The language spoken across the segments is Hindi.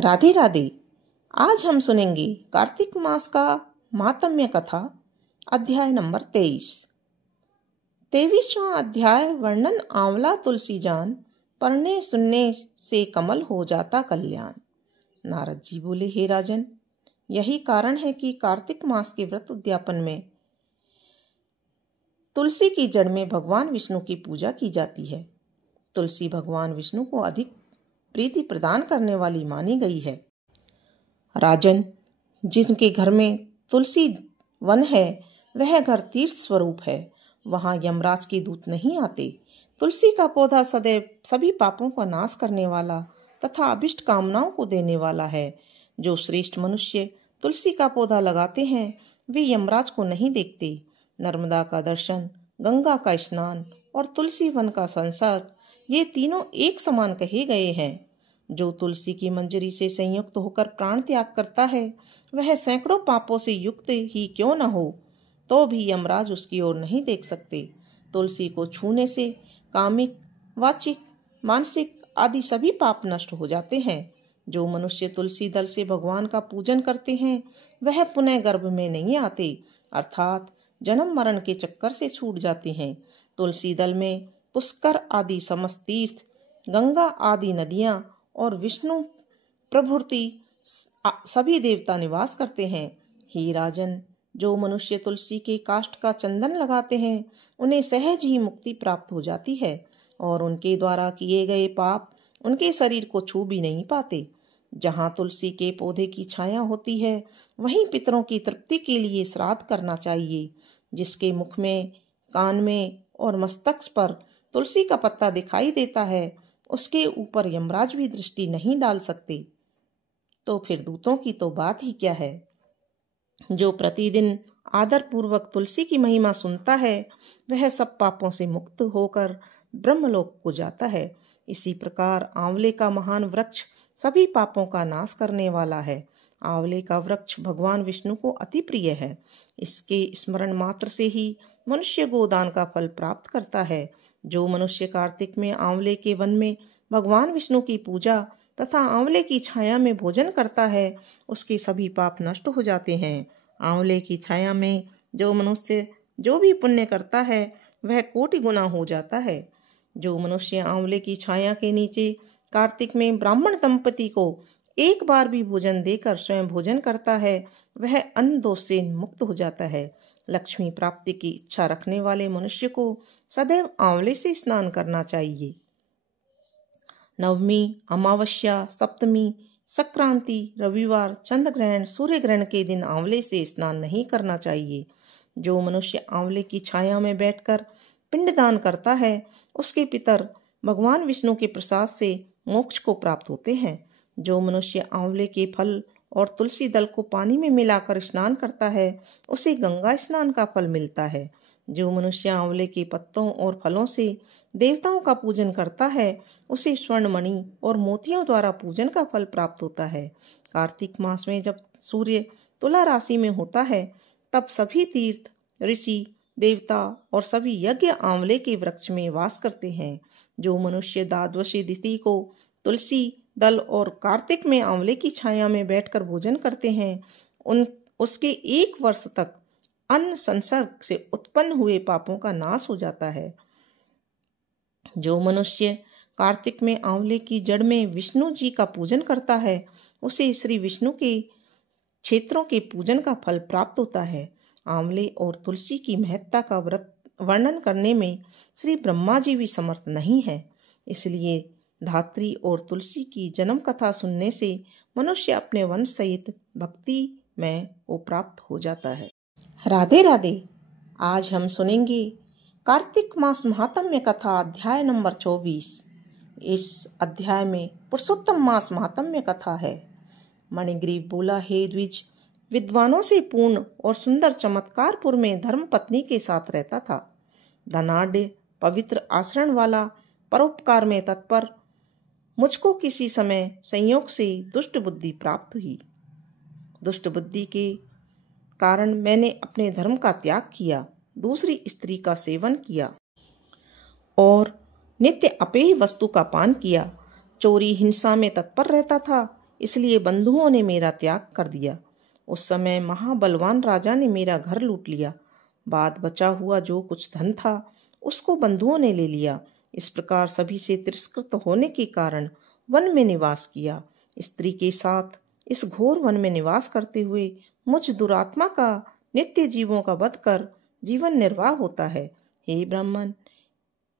राधे राधे। आज हम सुनेंगे कार्तिक मास का महात्म्य कथा अध्याय नंबर 23। 23वां अध्याय वर्णन आंवला तुलसी जान, पढ़ने सुनने से कमल हो जाता कल्याण। नारद जी बोले, हे राजन, यही कारण है कि कार्तिक मास के व्रत उद्यापन में तुलसी की जड़ में भगवान विष्णु की पूजा की जाती है। तुलसी भगवान विष्णु को अधिक प्रीति प्रदान करने वाली मानी गई है। राजन, जिनके घर में तुलसी वन है वह घर तीर्थ स्वरूप है। वहां यमराज के दूत नहीं आते। तुलसी का पौधा सदैव सभी पापों का नाश करने वाला तथा अभिष्ट कामनाओं को देने वाला है। जो श्रेष्ठ मनुष्य तुलसी का पौधा लगाते हैं वे यमराज को नहीं देखते। नर्मदा का दर्शन, गंगा का स्नान और तुलसी वन का संसर्ग, ये तीनों एक समान कहे गए हैं। जो तुलसी की मंजरी से संयुक्त होकर प्राण त्याग करता है वह सैकड़ों पापों से युक्त ही क्यों न हो तो भी यमराज उसकी ओर नहीं देख सकते। तुलसी को छूने से कामिक, वाचिक, मानसिक आदि सभी पाप नष्ट हो जाते हैं। जो मनुष्य तुलसी दल से भगवान का पूजन करते हैं वह पुनः गर्भ में नहीं आते, अर्थात जन्म मरण के चक्कर से छूट जाते हैं। तुलसी दल में पुष्कर आदि समस्त तीर्थ, गंगा आदि नदियां और विष्णु प्रभृति सभी देवता निवास करते हैं। हे राजन, जो मनुष्य तुलसी के काष्ठ का चंदन लगाते हैं उन्हें सहज ही मुक्ति प्राप्त हो जाती है और उनके द्वारा किए गए पाप उनके शरीर को छू भी नहीं पाते। जहाँ तुलसी के पौधे की छाया होती है वहीं पितरों की तृप्ति के लिए श्राद्ध करना चाहिए। जिसके मुख में, कान में और मस्तक पर तुलसी का पत्ता दिखाई देता है उसके ऊपर यमराज भी दृष्टि नहीं डाल सकते। तो फिर दूतों की तो बात ही क्या है। जो प्रतिदिन आदर पूर्वक तुलसी की महिमा सुनता है वह सब पापों से मुक्त होकर ब्रह्मलोक को जाता है। इसी प्रकार आंवले का महान वृक्ष सभी पापों का नाश करने वाला है। आंवले का वृक्ष भगवान विष्णु को अति प्रिय है। इसके स्मरण मात्र से ही मनुष्य गोदान का फल प्राप्त करता है। जो मनुष्य कार्तिक में आंवले के वन में भगवान विष्णु की पूजा तथा आंवले की छाया में भोजन करता है उसके सभी पाप नष्ट हो जाते हैं। आंवले की छाया में जो मनुष्य जो भी पुण्य करता है वह कोटि गुना हो जाता है। जो मनुष्य आंवले की छाया के नीचे कार्तिक में ब्राह्मण दंपति को एक बार भी भोजन देकर स्वयं भोजन करता है वह अन्न दोष से मुक्त हो जाता है। लक्ष्मी प्राप्ति की इच्छा रखने वाले मनुष्य को सदैव आंवले से स्नान करना चाहिए। नवमी, अमावस्या, सप्तमी, संक्रांति, रविवार, चंद्र ग्रहण, सूर्य ग्रहण के दिन आंवले से स्नान नहीं करना चाहिए। जो मनुष्य आंवले की छाया में बैठकर पिंडदान करता है उसके पितर भगवान विष्णु के प्रसाद से मोक्ष को प्राप्त होते हैं। जो मनुष्य आंवले के फल और तुलसी दल को पानी में मिलाकर स्नान करता है उसे गंगा स्नान का फल मिलता है। जो मनुष्य आंवले के पत्तों और फलों से देवताओं का पूजन करता है उसे स्वर्ण मणि और मोतियों द्वारा पूजन का फल प्राप्त होता है। कार्तिक मास में जब सूर्य तुला राशि में होता है तब सभी तीर्थ, ऋषि, देवता और सभी यज्ञ आंवले के वृक्ष में वास करते हैं। जो मनुष्य द्वादशी तिथि को तुलसी दल और कार्तिक में आंवले की छाया में बैठकर भोजन करते हैं उसके 1 वर्ष तक अन्न संसर्ग से उत्पन्न हुए पापों का नाश हो जाता है। जो मनुष्य कार्तिक में आंवले की जड़ में विष्णु जी का पूजन करता है उसे श्री विष्णु के क्षेत्रों के पूजन का फल प्राप्त होता है। आंवले और तुलसी की महत्ता का वर्णन करने में श्री ब्रह्मा जी भी समर्थ नहीं है। इसलिए धात्री और तुलसी की जन्म कथा सुनने से मनुष्य अपने वंश सहित भक्ति में वो प्राप्त हो जाता है। राधे राधे। आज हम सुनेंगे कार्तिक मास महात्म्य कथा अध्याय नंबर 24। इस अध्याय में पुरुषोत्तम मास महात्म्य कथा है। मणिग्रीव बोला, हे द्विज, विद्वानों से पूर्ण और सुंदर चमत्कारपुर में धर्म पत्नी के साथ रहता था। धनाढ़, पवित्र आचरण वाला, परोपकार में तत्पर, मुझको किसी समय संयोग से दुष्ट बुद्धि प्राप्त हुई। दुष्ट बुद्धि के कारण मैंने अपने धर्म का त्याग किया, दूसरी स्त्री का सेवन किया और नित्य अपेय वस्तु का पान किया। चोरी हिंसा में तत्पर रहता था। इसलिए बंधुओं ने मेरा त्याग कर दिया। उस समय महाबलवान राजा ने मेरा घर लूट लिया। बाद बचा हुआ जो कुछ धन था उसको बंधुओं ने ले लिया। इस प्रकार सभी से तिरस्कृत होने के कारण वन में निवास किया। स्त्री के साथ इस घोर वन में निवास करते हुए मुझ दुरात्मा का नित्य जीवों का वध कर जीवन निर्वाह होता है। हे ब्राह्मण,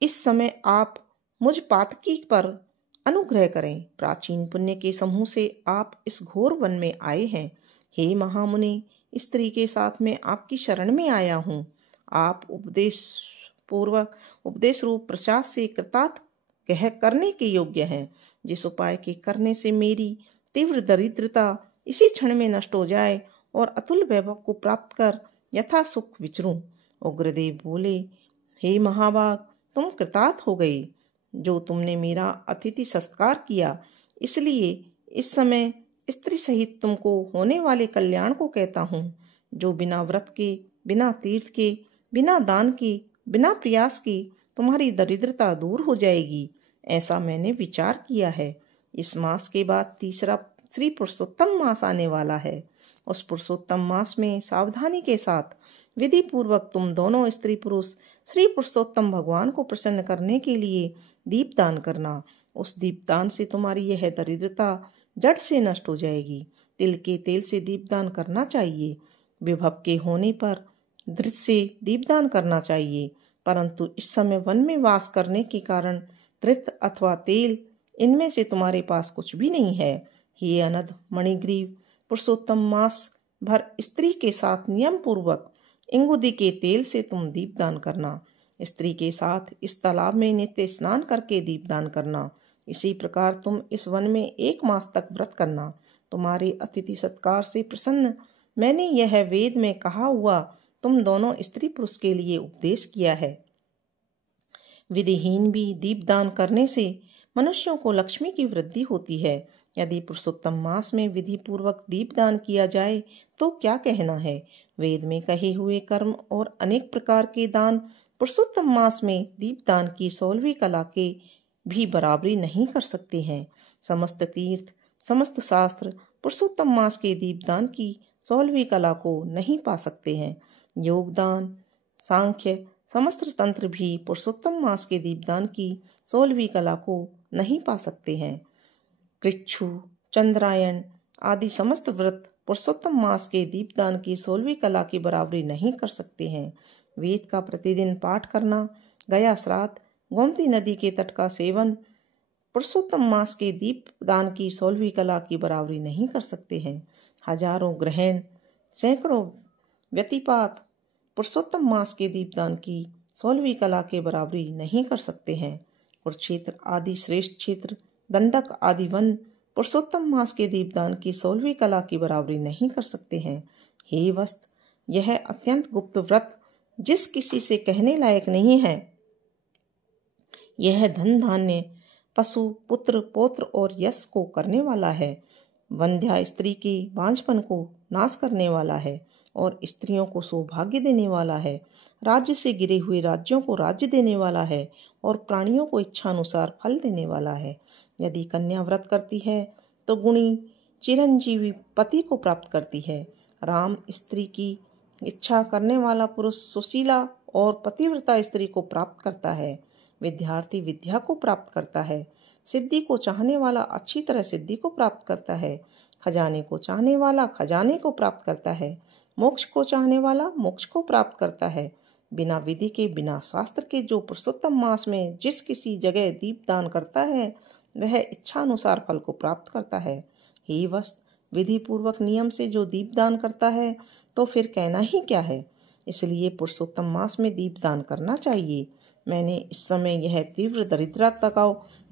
इस समय आप मुझ पातकी पर अनुग्रह करें। प्राचीन पुण्य के समूह से आप इस घोर वन में आए हैं। हे महामुनि, स्त्री के साथ मैं आपकी शरण में आया हूँ। आप उपदेश रूप प्रसाद से कृतार्थ कह करने के योग्य हैं। जिस उपाय के करने से मेरी तीव्र दरिद्रता इसी क्षण में नष्ट हो जाए और अतुल वैभव को प्राप्त कर यथा सुख विचरूं। उग्रदेव बोले, हे महाभाग, तुम कृतार्थ हो गए। जो तुमने मेरा अतिथि सत्कार किया, इसलिए इस समय स्त्री सहित तुमको होने वाले कल्याण को कहता हूँ। जो बिना व्रत के, बिना तीर्थ के, बिना दान के, बिना प्रयास के तुम्हारी दरिद्रता दूर हो जाएगी, ऐसा मैंने विचार किया है। इस मास के बाद तीसरा श्री पुरुषोत्तम मास आने वाला है। उस पुरुषोत्तम मास में सावधानी के साथ विधि पूर्वक तुम दोनों स्त्री पुरुष श्री पुरुषोत्तम भगवान को प्रसन्न करने के लिए दीपदान करना। उस दीपदान से तुम्हारी यह दरिद्रता जड़ से नष्ट हो जाएगी। तिल के तेल से दीपदान करना चाहिए। विभव के होने पर धृत से दीपदान करना चाहिए, परंतु इस समय वन में वास करने के कारण धृत अथवा तेल इनमें से तुम्हारे पास कुछ भी नहीं है। हे अनध मणिग्रीव, पुरुषोत्तम मास भर स्त्री के साथ नियम पूर्वक इंगुदी के तेल से तुम दीपदान करना। स्त्री के साथ इस तालाब में नित्य स्नान करके दीपदान करना। इसी प्रकार तुम इस वन में 1 मास तक व्रत करना। तुम्हारे अतिथि सत्कार से प्रसन्न मैंने यह वेद में कहा हुआ तुम दोनों स्त्री पुरुष के लिए उपदेश किया है। विधिहीन भी दीपदान करने से मनुष्यों को लक्ष्मी की वृद्धि होती है। यदि पुरुषोत्तम मास में विधि पूर्वक दीपदान किया जाए तो क्या कहना है। वेद में कहे हुए कर्म और अनेक प्रकार के दान पुरुषोत्तम मास में दीपदान की 16वीं कला के भी बराबरी नहीं कर सकते हैं। समस्त तीर्थ, समस्त शास्त्र पुरुषोत्तम मास के दीपदान की 16वीं कला को नहीं पा सकते हैं। योगदान, सांख्य, समस्त तंत्र भी पुरुषोत्तम मास के दीपदान की 16वीं कला को नहीं पा सकते हैं। कृच्छु, चंद्रायन आदि समस्त व्रत पुरुषोत्तम मास के दीपदान की 16वीं कला की बराबरी नहीं कर सकते हैं। वेद का प्रतिदिन पाठ करना, गया श्राद्ध, गोमती नदी के तट का सेवन पुरुषोत्तम मास के दीपदान की 16वीं कला की बराबरी नहीं कर सकते हैं। हजारों ग्रहण, सैकड़ों व्यतिपात पुरुषोत्तम मास के दीपदान की 16वीं कला के बराबरी नहीं कर सकते हैं। कुरुक्षेत्र आदि श्रेष्ठ क्षेत्र, दंडक आदि वन पुरुषोत्तम मास के दीपदान की 16वीं कला की बराबरी नहीं कर सकते हैं। हे वस्त, यह अत्यंत गुप्त व्रत जिस किसी से कहने लायक नहीं है, यह धन धान्य, पशु, पुत्र, पौत्र और यश को करने वाला है। वंध्या स्त्री के बांझपन को नाश करने वाला है और स्त्रियों को सौभाग्य देने वाला है। राज्य से गिरे हुए राज्यों को राज्य देने वाला है और प्राणियों को इच्छानुसार फल देने वाला है। यदि कन्या व्रत करती है तो गुणी चिरंजीवी पति को प्राप्त करती है। राम स्त्री की इच्छा करने वाला पुरुष सुशीला और पतिव्रता स्त्री को प्राप्त करता है। विद्यार्थी विद्या को प्राप्त करता है। सिद्धि को चाहने वाला अच्छी तरह सिद्धि को प्राप्त करता है। खजाने को चाहने वाला खजाने को प्राप्त करता है। मोक्ष को चाहने वाला मोक्ष को प्राप्त करता है। बिना विधि के, बिना शास्त्र के जो पुरुषोत्तम मास में जिस किसी जगह दीपदान करता है वह इच्छानुसार फल को प्राप्त करता है। हे वस्त, विधि पूर्वक नियम से जो दीपदान करता है तो फिर कहना ही क्या है। इसलिए पुरुषोत्तम मास में दीपदान करना चाहिए। मैंने इस समय यह तीव्र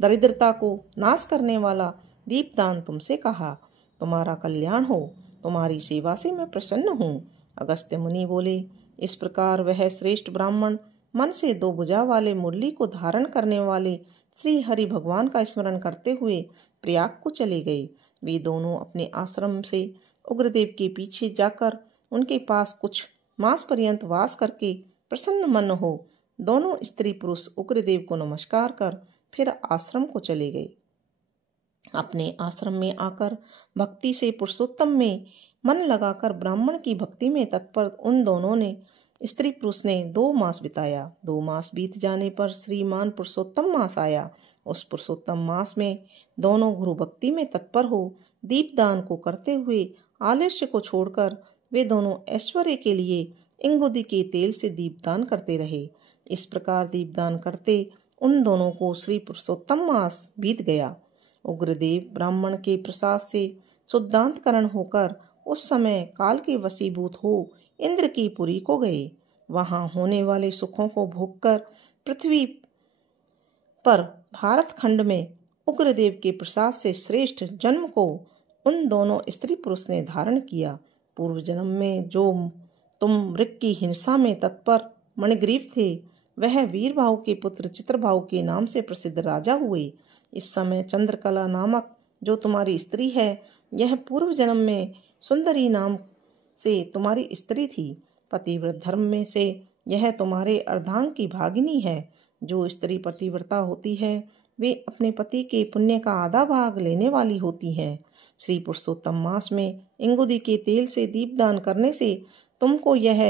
दरिद्रता को नाश करने वाला दीपदान तुमसे कहा। तुम्हारा कल्याण हो, तुम्हारी सेवा से मैं प्रसन्न हूँ। अगस्त्य मुनि बोले, इस प्रकार वह श्रेष्ठ ब्राह्मण मन से 2 भुजा वाले मुरली को धारण करने वाले श्री हरि भगवान का स्मरण करते हुए प्रयाग को चले गए। वे दोनों अपने आश्रम से उग्रदेव के पीछे जाकर उनके पास कुछ मास पर्यंत वास करके प्रसन्न मन हो दोनों स्त्री पुरुष उग्रदेव को नमस्कार कर फिर आश्रम को चले गए। अपने आश्रम में आकर भक्ति से पुरुषोत्तम में मन लगाकर ब्राह्मण की भक्ति में तत्पर उन दोनों ने स्त्री पुरुष ने 2 मास बिताया। 2 मास बीत जाने पर श्रीमान पुरुषोत्तम मास आया। उस पुरुषोत्तम मास में दोनों गुरु भक्ति में तत्पर हो दीपदान को करते हुए आलस्य को छोड़कर वे दोनों ऐश्वर्य के लिए इंगुदी के तेल से दीपदान करते रहे। इस प्रकार दीपदान करते उन दोनों को श्री पुरुषोत्तम मास बीत गया। उग्रदेव ब्राह्मण के प्रसाद से शुद्धांतकरण होकर उस समय काल के वशीभूत हो इंद्र की पुरी को गए। वहां होने वाले सुखों को भोगकर पृथ्वी पर भारत खंड में उग्रदेव के प्रसाद से श्रेष्ठ जन्म को उन दोनों स्त्री पुरुष ने धारण किया। पूर्व जन्म में जो तुम मृग की हिंसा में तत्पर मणिग्रीव थे, वह वीरभाव के पुत्र चित्रभाव के नाम से प्रसिद्ध राजा हुए। इस समय चंद्रकला नामक जो तुम्हारी स्त्री है, यह पूर्व जन्म में सुंदरी नाम से तुम्हारी स्त्री थी। पतिव्रत धर्म में से यह तुम्हारे अर्धांग की भागिनी है। जो स्त्री पतिव्रता होती है, वे अपने पति के पुण्य का आधा भाग लेने वाली होती हैं। श्री पुरुषोत्तम मास में इंगुदी के तेल से दीपदान करने से तुमको यह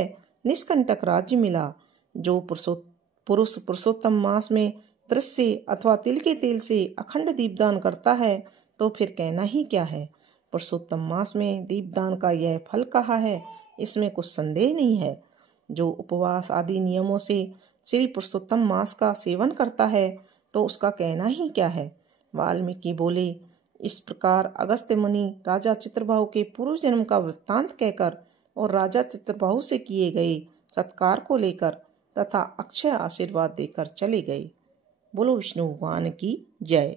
निष्कंटक राज्य मिला। जो पुरुष पुरुषोत्तम मास में दृश्य अथवा तिल के तेल से अखंड दीपदान करता है, तो फिर कहना ही क्या है। पुरुषोत्तम मास में दीपदान का यह फल कहा है, इसमें कुछ संदेह नहीं है। जो उपवास आदि नियमों से श्री पुरुषोत्तम मास का सेवन करता है, तो उसका कहना ही क्या है। वाल्मीकि बोले, इस प्रकार अगस्त्य मुनि राजा चित्रबाहु के पूर्व जन्म का वृत्तांत कहकर और राजा चित्रबाहु से किए गए सत्कार को लेकर तथा अक्षय आशीर्वाद देकर चले गए। बोलो विष्णु भगवान की जय।